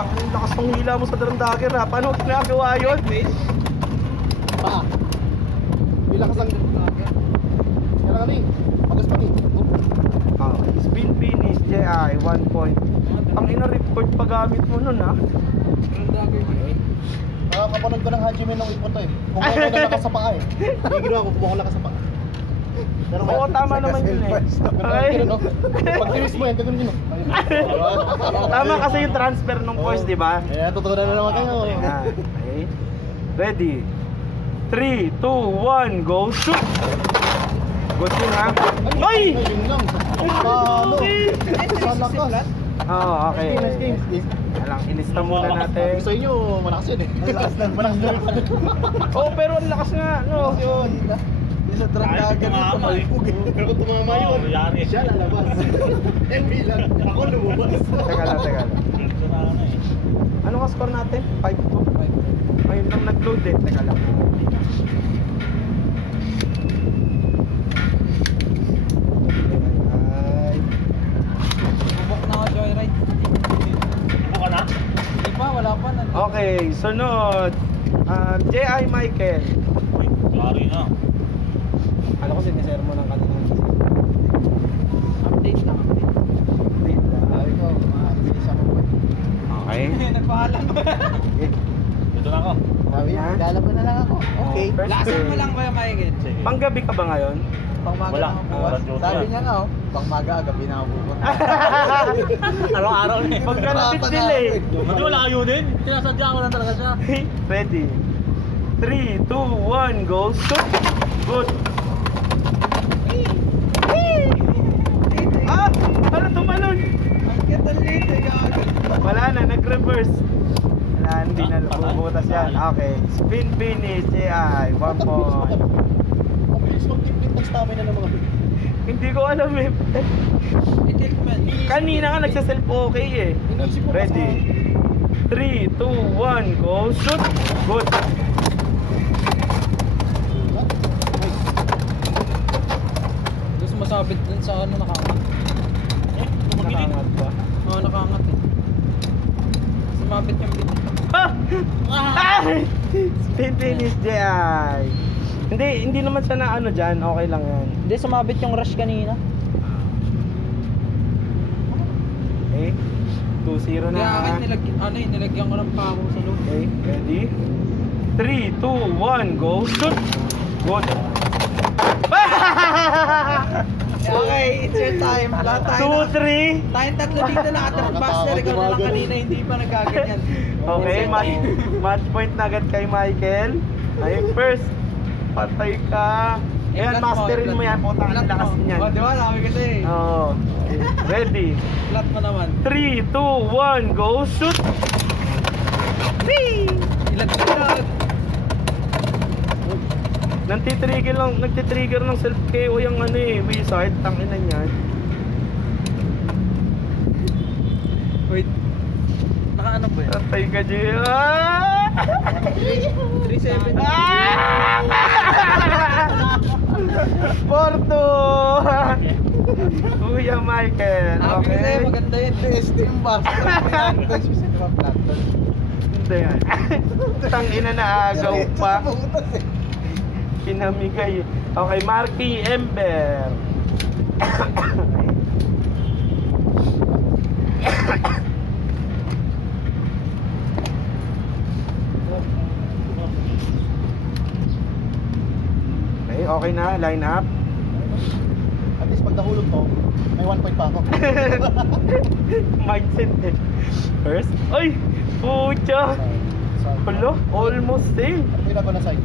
Ang lakas ng hila mo sa Dagger ha. Paano ginagawa yun? Pa. Bilang kasang kailangan ni. Magas pa ni. Spin finish, JI, 1 point. Ang ina-report pa gamit mo nun ha. Nakakapanood ko ng Hajime nung ipon to eh. Kumuha ko na lakas sa paa eh. Hindi ginawa ko, kumuha ko lakas sa paa. Pero Oo, tama naman yun eh. Okay. Pag tinis mo yan, gano'n yun. Tama kasi yung transfer ng force, di ba? Eh, tutunan na naman kayo. Yan. Okay. Ready? 3, 2, 1, go! Shoot! Good yun ha. Ay! Yun lang. Paano? Sa lakas. Oo, okay. Nice game. Alang, ilista muna natin. Gusto nyo, malakas yun eh. Malakas lang. Malakas lang. Oo, pero ang lakas nga, no? Yun. Sa Dagger dito, malipog eh. Pero kung tumama yun, siya lalabas. MB lang. Ako lumabas. Teka lang. Ano ka score natin? 5-2? Ayun lang nag-load eh. Teka lang. Bubok na ako, Joyride. Buka na? Di pa, wala pa. Okay, sunod. J.I. Michael. Uy, sorry na. Ano ko siniser mo ng kanina? Update lang, update. Update lang. Ay ko, mabilis ako po. Okay. Nagpaalam. Dito na ako. Sabi niya, lalaban na lang ako. Okay. First Lakas game. mo lang ba yung Michael? Sige. Panggabi ka ba ngayon? Pangmaga Wala. na ako bukas. Radyo Sabi yan. niya nga oh, pangmaga, gabi na ako bukas. Araw-araw na eh. Magkalapit sila eh. Hindi wala kayo din. Sinasadya ko lang talaga siya. Ready? 3, 2, 1, go! Shoot! Good! Ah! Ano tumalon? Ang kita late, gago. Wala na, nag-reverse. Wala, hindi na bubutas yan. Okay. Spin finish, AI, 1 point. Mabilis mag-tip-tip ng stamina ng mga big. Hindi ko alam eh. I-tilt mo yan. Kanina nga nagsa-self okay eh. Inisip ko pa Ready? 3, 2, 1, go! Shoot! Good! Gusto masabit dun sa ano, nakangat. Nakangat ba? Oo, nakangat eh. Sumabit yung bit. Ah! Ah! Spin finish, JI. Hindi naman siya na ano dyan. Okay lang yan. Hindi, sumabit yung rush kanina. Okay. 2-0 na. Kaya akin nilagyan ko ng pako sa loob. Okay, ready? 3, 2, 1, go! Shoot! Good! Okay, it's your time. Lahat tayo 2, 3. tayong tatlo dito nakatragbuster. Ikaw na lang kanina, hindi pa nagaganyan. Okay, match point na agad kay Michael. Ayun, first. Patay ka. Ayan, masterin mo yan. Putang ang lakas niyan. Oh, di ba? Sabi kasi. Oo. Ready? Flat mo naman. 3, 2, 1, go! Shoot! Whee! Ilag ko na. Nagtitrigger ng self-KO yung ano eh, wizard, tangina niyan. Wait. Naka-ano ba yan? Tatay ka dyan. Ah! 370. Porto! Kuya Michael, Sabi kasi okay? maganda yun. Steam box. Hindi yan. Tangina na agaw pa. Pinamigay. Okay, Marky Ember. Okay na, line up. At least pag nahulog to, may 1 point pa ako. Mindset eh. First. Ay! Pucha! Hello? Almost same. Tira ko na side.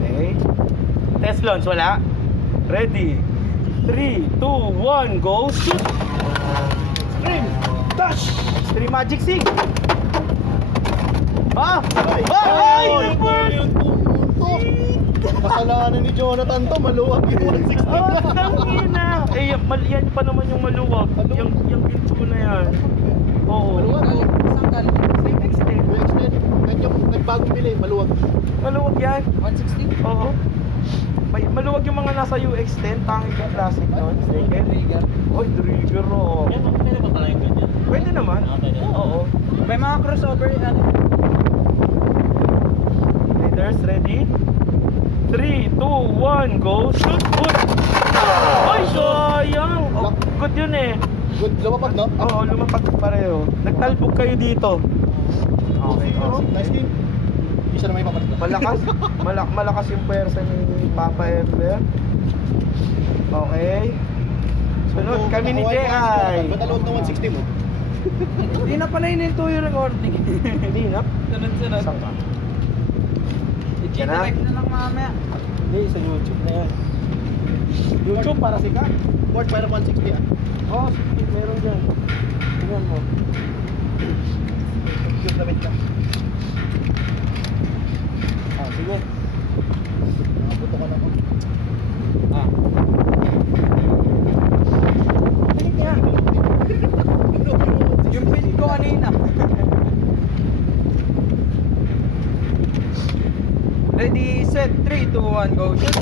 Okay. Test launch, wala? Ready? 3, 2, 1, go! Shoot! Scream! Dash! Extreme Magic Sing! Ah! Ay! Kasalanan ni Jonathan to, maluwag yung 160 Oh, na. tangina! Eh, yan pa naman yung maluwag. Yung build ko na yan. Oo. Maluwag. Saan galing? Same extent. Yung nagbagong bili, maluwag. Maluwag yan. 160? Oo. Maluwag yung mga nasa UX10, pangit yung classic nun. Second. Trigger. Oy, trigger oh. Pwede ba pala yung ganyan? Pwede naman. Pwede. Oo. May mga crossover ano. Leaders, ready? 3, 2, 1, go! Shoot! Good! Ay, sayang! Oh, good yun eh. Good, lumapag, no? Oo, lumapag pareho. Nagtalbog kayo dito. Okay, Oh, nice game. Hindi siya na may papalit. Malakas. Malakas yung pwersa ni Papa Ember. Okay. Sunod kami ni Jay. Ba't load ng 160 mo? Hindi na pala ininto yung recording. Hindi na. Sunod-sunod. Saan ka? I-check Yan na. live na lang mamaya. Hindi, sa YouTube na yan. YouTube para sikat. Board, mayroon 160 ah. Oo, oh, meron dyan. Tingnan mo. Yung damit ka. Ah, sige. Nakabuto ka na ko. Ah. Tingin niya. Yung pin ko kanina. Ready, set, 3, 2, 1, go. Shoot.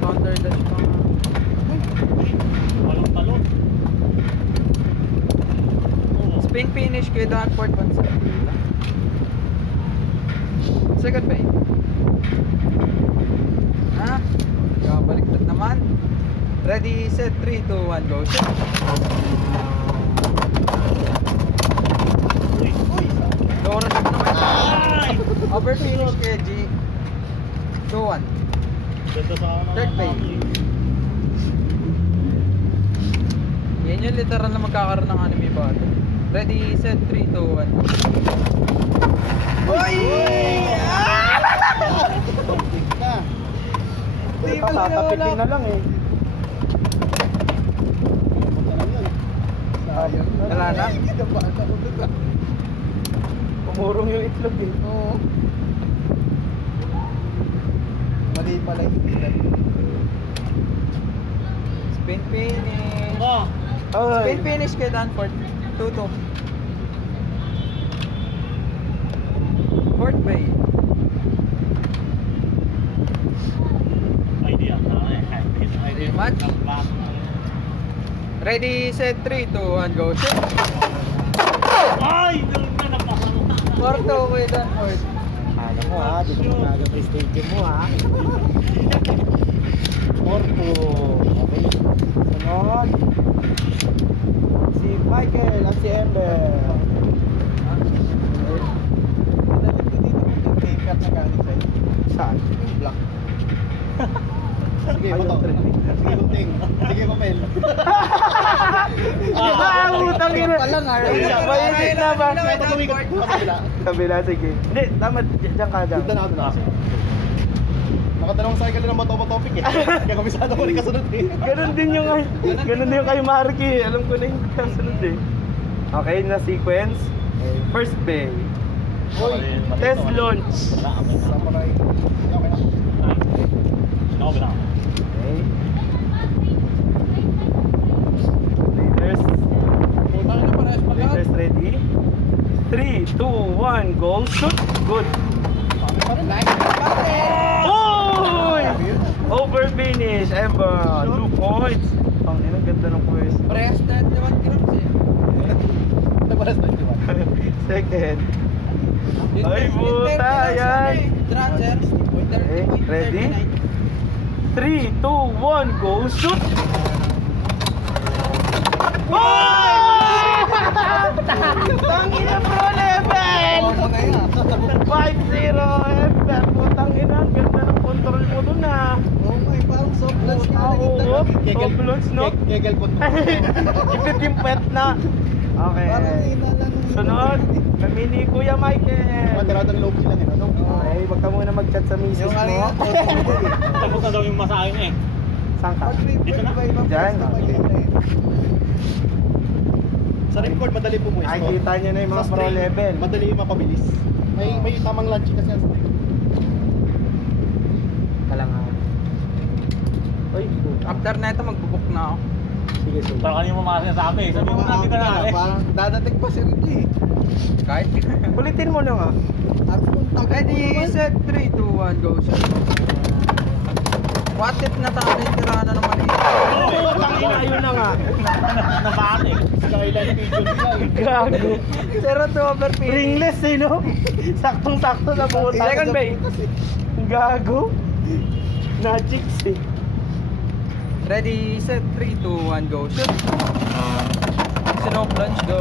Counter dash pa. Talon. Spin finish kay Danford Bansa. Second bay. Ha? Baliktad naman. Ready, set, 3, 2, 1, go. Shoot. Uy. Lower shot naman. Ay! Over finish kay G. 2-1. Ganda sa ako. Third base. Yan yung literal na magkakaroon ng anime battle. Ready, set, 3, 2, 1. Uy! Na. Di ba lang Tatapitin na lang eh. Punta lang yun. Sayang. Wala na? Kinabaan ako dun ah. Pumurong yung itlog eh. Oo. Mali pala yung ilan. Spin finish. Oh. Spin finish kay Danford. 2-2. Fourth bay. Idea. Match. Ready, set, 3, 2, 1, go. Shoot. Ay! Napasano. Porto kay Danford. Alam mo ha, di mo na agad stadium mo ha. Porto. Okay. Sunod. Si Michael at si Ember. Dalit ko dito kung tape cut na galing sa'yo. Saan? Yung black. Sige, Ayun, bato. trending. Sige, hunting. Sige, papel. Ah, utang ina. Palang ha. Bayad na ba? Sige, tumikot ko sa kabila. Kabila, sige. Hindi, tama, dyan ka dyan. Dito na ako na kasi. Nakatanong sa akin ng topic eh. Kaya komisado ko rin kasunod eh. Ganun din yung kay Marky. Alam ko na yung kasunod eh. Okay, na sequence. First bay. Hoy, Test launch. samurai. Okay na. Okay na. Okay. Leaders. Putang ina, parehas pa lahat. Leaders ready? 3, 2, 1, go. Shoot. Good. Oy! Over finish. Ember. 2 points. Ang ina, ganda ng pwesto. Parehas na 1 grams eh. Nagparas na yun. Second. Ay, puta, yan. Dratcher. Okay, ready? 3, 2, 1, go. Shoot! Oh! Tangina pro level! 5-0 Ember. Putang ina, ang ganda ng control mo dun ah. Oh my, parang soft launch ka na Oo, yung dalawa. soft launch, no? Kegel control. Ipit yung pet na. Okay. Parang inalan. Sunod, kami ni Kuya Michael. Matiradang loob sila nila, no? Okay, wag ka muna mag-chat sa misis Yung mo. kanina, Tapos na daw yung masahin eh. Saan ka? Dito na. Diyan. Sa ripcord, madali po mo. Ay, kita nyo na yung mga pro level. Madali yung mapabilis. May tamang lunch kasi sa Kalangan. Uy, After na ito, magbubuk na ako. sige, sige. Para kanina mga sinasabi. Sabi mo natin ka na eh. Parang dadating pa si Ricky. Kahit. Ulitin mo na nga. Tapos kung tagal mo Ready, naman. set, 3, 2, 1, go. Shoot. What if natalo yung tirana ng Marino? Oo, tangina, yun na nga. Nabate. Skyline pigeon nila. Gago. 0-2 over Philippines. Ringless eh, no? Saktong-sakto na pumunta. Second base. Gago. Na-chicks eh. Ready, set, 3, 2, 1, go. Shoot. Sino plunge, go.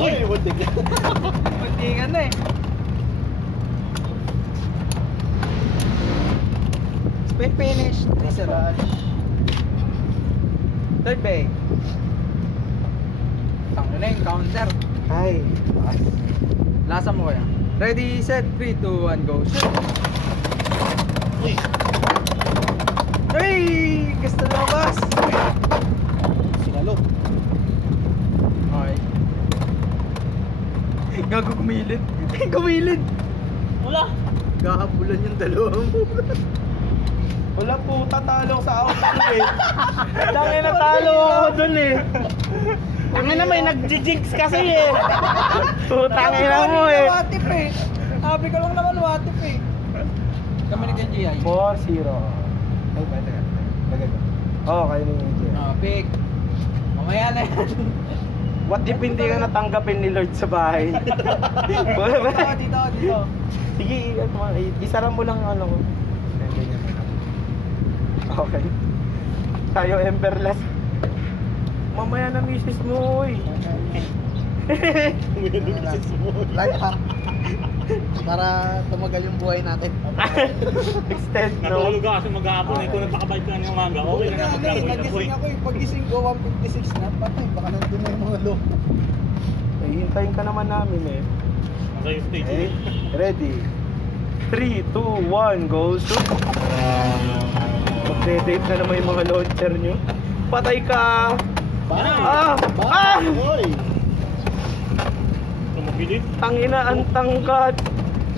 Uy, muntik yan. Muntingan na eh. Spin finish. 3-0. Third bay. Tangin na yung counter. Ay. Lasa mo kaya. Ready, set, 3, 2, 1, go. Shoot. Uy. Hey! Gusto na boss. Sinalo. Okay. Gago kumilid. Kumilid. Wala. Gahabulan yung dalawang mo. Wala po, tatalo sa outcome eh. Dangin na talo ako dun eh. Tangin na may nag-jinx kasi eh. Putangin na mo eh. What if eh. Sabi ko lang naman what if eh. Kami ni Kenji ay. 4-0. Ay, pwede yan. Lagay ko. Oo, kayo ni Kenji. Pick. Mamaya na yan. What if hindi ka natanggapin ni Lord sa bahay? Dito. Sige, isara mo lang ano ko. Ganyan na lang. Okay. Tayo Emberless. Mamaya na misis mo, oy. Life hack. Para tumagal yung buhay natin. Extend, no? Natulog ka kasi mag-aapon eh. Kung nagpakabait ka ng umaga, okay na naman gagawin na po eh. Nagising ako eh. Pagising ko, 156 na. Patay, baka nandun na yung mga low. Ay, hintayin ka naman namin eh. Nasa yung stage. Okay, ready? 3, 2, 1, go, shoot! Mag-date na naman yung mga launcher nyo. Patay ka! Ah! Ah! Hoy! Tumabilit. Tangina ang tangkat!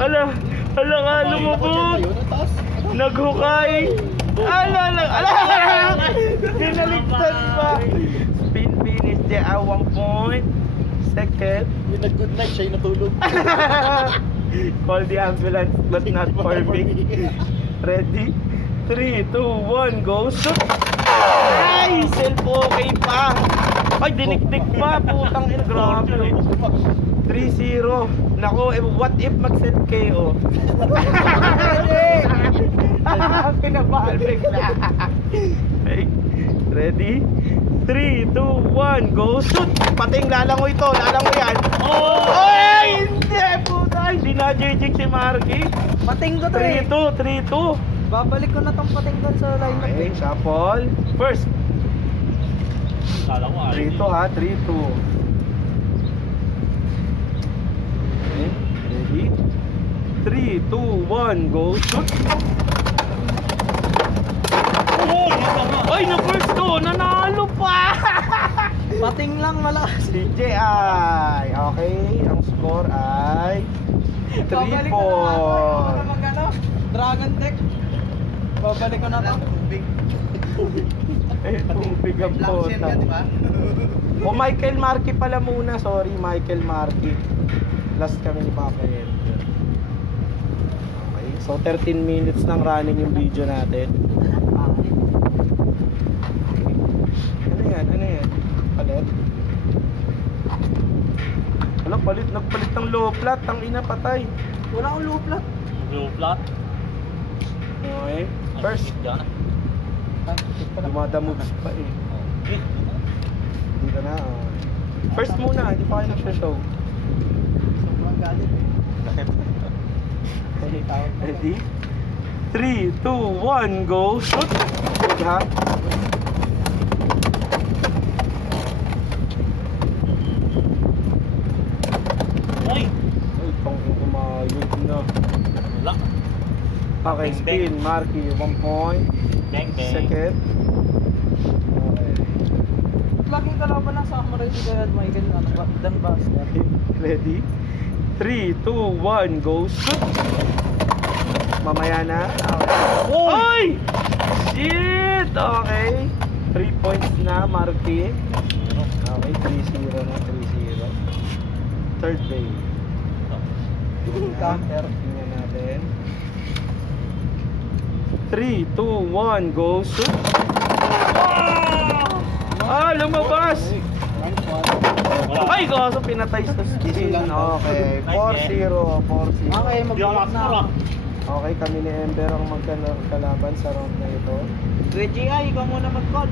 Ala nga, lumubog! Naghukay! Ala! Dinaligtad pa! Spin finish dyan, 1 point. Second. Yung nag-good night, siya yung natulog. Call the ambulance but not for me. Ready? 3, 2, 1, go! Shoot! Ay! Self okay pa! Ay, dinikdik pa! Putang ina, grabe! 3-0. Nako, what if mag-self KO? Pinabahan bigla. Okay. Ready? 3, 2, 1, go! Shoot! Pating lalangoy ito, lalangoy yan. Oh! Ay! Hindi! Puta! Hindi na-jig si Marky. Pating ko to eh. 3-2. Babalik ko na tong pating doon sa lineup. Okay, shuffle. First. Kala ko 3-2 ha, 3-2. Okay, ready? 3, 2, 1, go! Shoot! Oh! Ay, na-first ko! Nanalo pa! Pating lang malakas. CJI. Okay, ang score ay 3 Babalik ko na ako. Ayoko na mag-ano. Dragon Tech. Babalik ko na to. Eh, tubig ang puta. O Michael Marky pala muna, sorry, Michael Marky. Last kami ni Papa Edgar. Okay, so 13 minutes nang running yung video natin. Ano yan? Palit? Wala, palit. Nagpalit ng low flat. Ang ina, patay. Wala akong low flat. Blue flat. Okay, first. Dumadamoves pa eh. Dito na. First muna, hindi pa kayo nagsha-show. Sobrang galit eh. Ready? 3, 2, 1, go! Shoot! Ha? Ay! Ay, pang kumayod na. Wala. Okay, spin, Marky, 1 point. Bang bang. Second. Okay. Laging kalaban ng Samurai si Dad Michael. Dan Basta. Ready? 3, 2, 1, go! Shoot! Mamaya na. Okay. Ay! Shit! Okay. 3 points na, Marky. Okay, 3-0 na, 3-0. Third day. Counter. Tingnan natin. 3, 2, 1, go shoot! Ah, lumabas! Wala. Ay, kaso pinatay sa spin. Okay, 4-0, 4-0. Okay, Hindi ako nakascore ah. Okay, kami ni Ember ang magkalaban sa round na ito. GI, ikaw muna mag-call.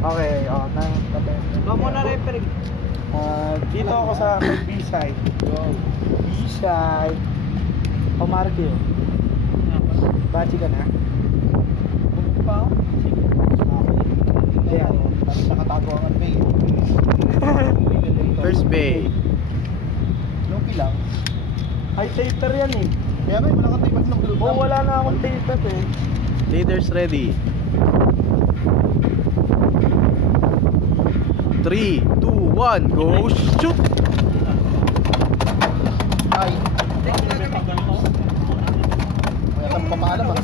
Okay, tabi. Ikaw muna referee. Dito ako sa B-side. B-side. O, Marky. Bachi ka na? Pa? Ayan. Tapos nakatago ang bay. First bay. Lucky lang. Ay, taper yan eh. Kaya nga, wala kang tibag ng Oh, wala na akong taper eh. Leaders ready. 3, 2, 1, go shoot! Ay, May pag ganito. kaya kang papaalam ah.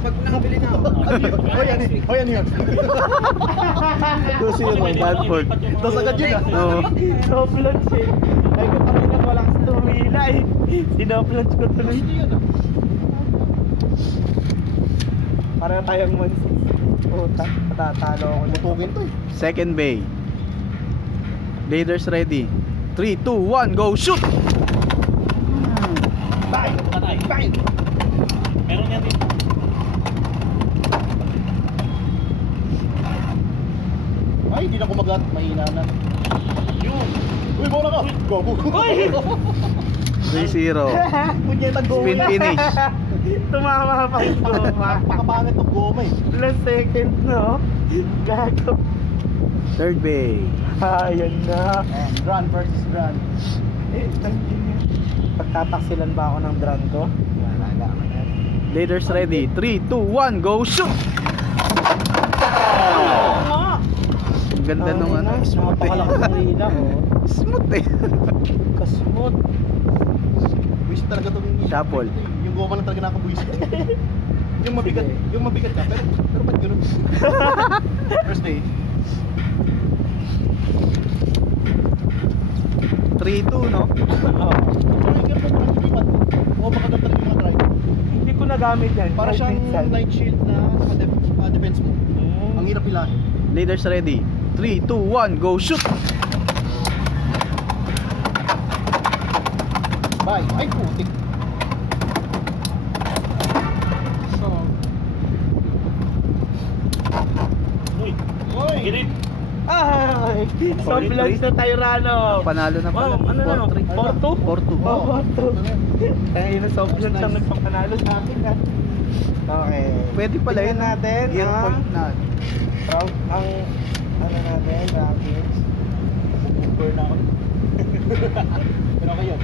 Pag nakabili na ako. Hoy, ano yun? 2-0, Badford. Tapos agad yun ah. Oo. Sinoplunch eh. Ay, ko kami nang walang stumila eh. Sinoplunch ko tuloy. Para tayong 1-6. Puta, patatalo ako. Butugin to eh. Second bay. Leaders ready. 3, 2, 1, go shoot! Bang! Patay. Bang! Meron yan dito. Ay, hindi na kumagat. Mahina na. Yun. Uy, bola ka! Gobo! Uy! 3-0. Punyeta goma. Spin finish. Tumama pa yung goma. Napakapangit ng goma eh. Last second, no? Gago. Third bay. Ayan na. Run versus run. Pagtataksilan ba ako ng drone ko? Wala na. Leaders ready. 3, 2, 1, go shoot! Ang ganda nung ano. Smooth Napakalakas ng eh. rila ko. Smooth eh. Kasmooth. Wish talaga itong... Shuffle. Yung goma na talaga nakabwisit. Yung mabigat. Yung mabigat ka. Pero ba't ganun? First day. 3-2, no? Oo. Trigger po parang hindi pat. O baka dapat yung mga trigger. Hindi ko nagamit yan. Para Kahit siyang minsan. night shield na defense mo. Ang hirap ilahin. Leaders ready. 3, 2, 1, go shoot! Bye. Ay, putik. Uy. Uy! Gilid. Ay! Soblance na Tyrano. Panalo na pala. Wow, ano na? 4-2? 4-2. Oh, 4-2. Kaya na soblance ang nagpapanalo sa akin ha. Okay. Pwede pala Tingnan yun. natin Gear ang point na. round, ang ano natin, rankings. Burn na ako. Pero okay yun.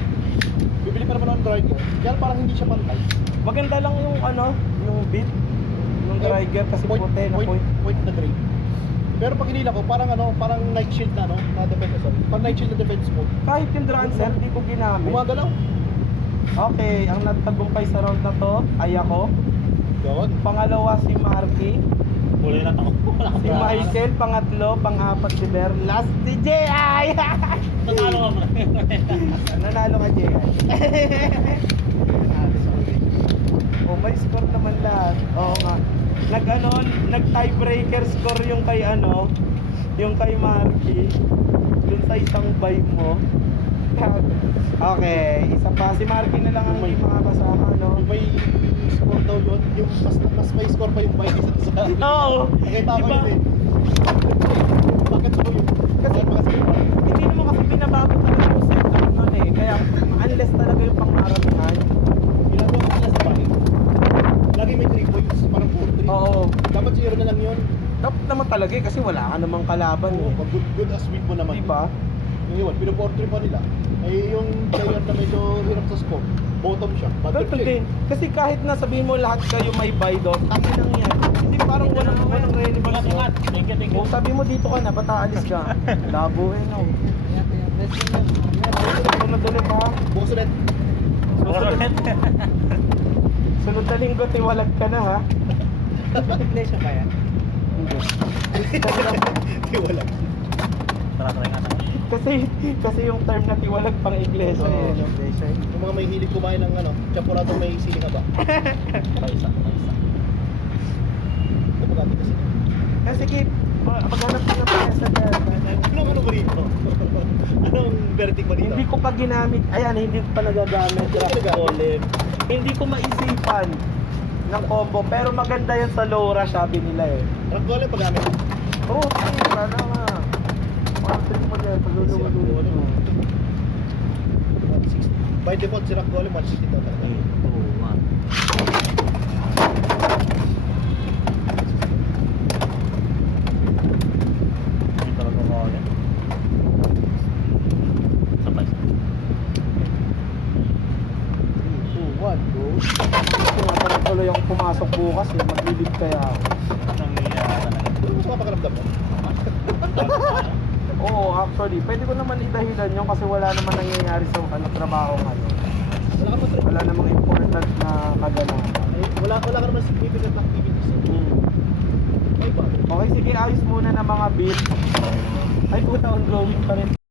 Bibili pa naman ng trigger. Kaya parang hindi siya pantay. Maganda lang yung ano, yung beat. Yung trigger kasi puti na point. Point na grade. Pero pag hinila ko, parang ano, parang night shield na ano, na defense, sorry. Parang night shield na defense mode. Kahit yung Drancer, hindi ko ginamit. Gumagalaw. Okay, ang nagtagumpay sa round na to ay ako. Yun. Pangalawa si Marky. Huli na ako. Si Michael, pangatlo, pang-apat si Ber. Last si J.I. Natalo ka mo. Nanalo ka, J.I. Oh, may score naman lahat. Oo nga. Nag-tiebreaker score yung kay ano, yung kay Marky. Dun sa isang vibe mo. Okay, isa pa. Si Marky na lang ang may makakasama, no? Yung may score daw yun, yung mas may score pa yung bike isa sa Oo. Nakita ko Diba? yun eh. Bakit ako yun? Kasi hindi naman kasi binabago talaga yung setup nun eh. Kaya unless talaga yung pang-marathon. Ginagawa ko sila sa bike. Lagi may 3 points, parang 4-3. Oo. Dapat 0 na lang yun. Dapat naman talaga eh, kasi wala ka namang kalaban Oo, eh. pag good as week mo naman. Diba? Ngayon, pinu-4-3 pa nila. Eh, yung player na medyo hirap sa scope, bottom siya. Bad Ganito trip din. Kasi kahit na sabihin mo lahat kayo may buy doon, tama lang yan. Hindi parang walang relevance yun. Thank you, thank you. Kung sabi mo dito ka na, ba't aalis ka? Labo eh, no? Sunod ulit ha? Bukas ulit. Sunod na linggo, tiwalag ka na ha? Iglesia ba yan? Hindi. Di wala. Tara, try nga tayo. Kasi yung term na tiwalag pang iglesia eh. no? Yung mga may hilig kumain ng ano, champurado may siling ba? Paisa. Ito pagkati kasi. Sige, maghanap ka ng piyesa dyan. Ano ba dito? Anong verdict mo dito? Hindi ko pa ginamit. Ayan, hindi ko pa nagagamit. Hindi ko nagagamit. Olive. Hindi ko maisipan ng combo. Pero maganda yan sa Laura, sabi nila eh. Rock golem paggamit. Oo, sana nga. Mga trip mo dyan, pagluluwa-luwa mo. 160. By default si rock golem 160 daw talaga. 3, 2, 1. Hindi talaga ko ulit. Sabay. 3, 2, 1, go. Tinatanong tuloy yung pumasok bukas eh. Maglilib kaya ako. Nangyayari talaga. Ano mo sa pakiramdam mo? Oo, actually, pwede ko naman idahilan yun kasi wala naman nangyayari sa trabaho ngayon. Wala ka pa trip. Wala namang important na kaganapan. Wala ka naman significant activities. Ay ba? Okay, sige, ayos muna ng mga beat. Ay, puta, ongoing pa rin.